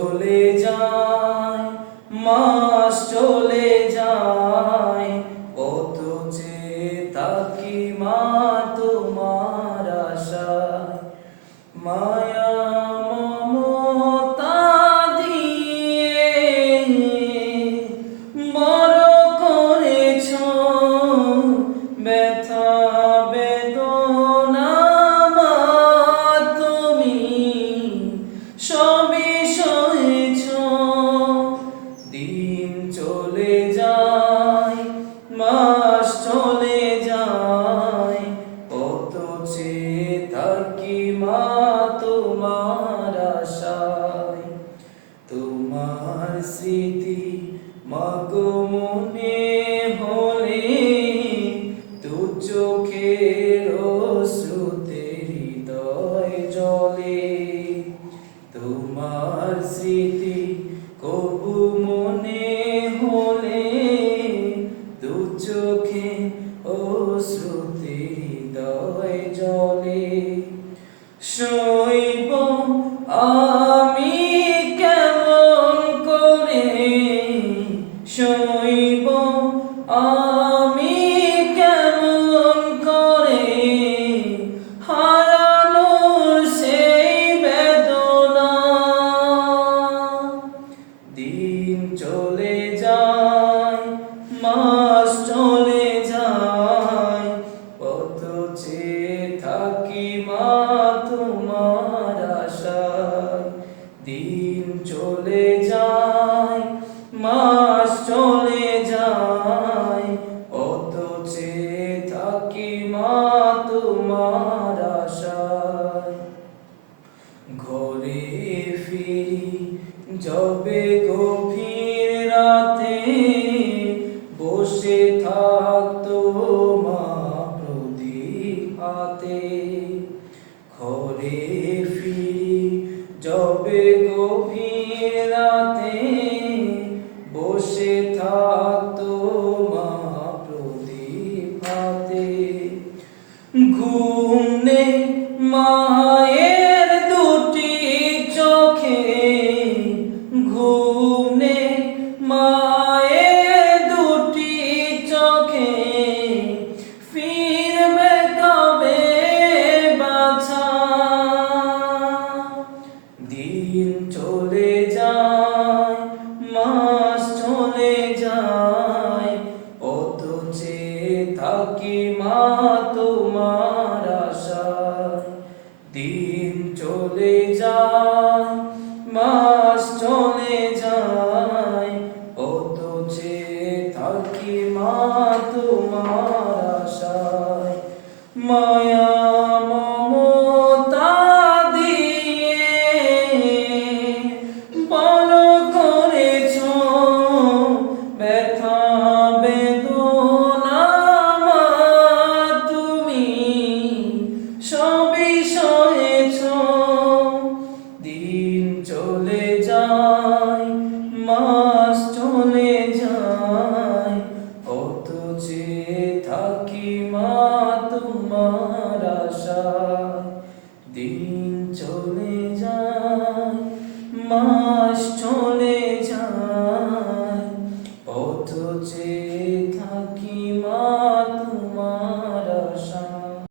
চলে যায়, মাস চলে যায়, কত যে থাকি মা তোমার আশায়। মায়া মমতা দিয়ে বড় করেছ, ব্যথা বেদনা মা তুমি সবই সয়েছ। দিন চলে যায়, মাস চলে যায়, কত যে থাকি মা তোমার আশায়। তোমার স্মৃতি মাগো মনে হলে দু চোখের অশ্রুতে হৃদয় জ্বলে। তোমার স্মৃতি কবু মনে হলে দু চোখে অশ্রুতে হৃদয় জ্বলে। সইব আমি কেমন করে, সইব আমি কেমন করে হারানোর সেই বেদনা। দিন চলে যায়, মাস চলে যায়, কত যে থাকি মা তোমার আশায়। দিন চলে যায়, মাস চলে যায়, কত যে থাকি মা তোমার আশায়। ঘরে ফিরি যবে গভীর রাতে, বসে থাকতো মা প্রদীপ হাতে। ঘরে ফিরি যবে গভীর রাতে, বসে থাকতো মা প্রদীপ হাতে। ঘুম নেই মায়ের দুটি চোখে, ঘুম নেই মায়ের দুটি চোখে, ফিরবে কবে বাছা। দিন চলে যায়, মাস চলে যায়, কত যে থাকি মা তোমার আশায়। দিন চলে যায়, মাস চলে যায়, কত যে থাকি মা তোমার আশায়। মায়া মমতা দিয়ে বড় করেছ, ব্যথা বেদনা মা তুমি সবই সয়েছ। দিন চলে যায়, মাস চলে যায়, কত যে থাকি মা তোমার আশায়। দিন চলে যায়, মাস চলে যায়, কত যে থাকি মা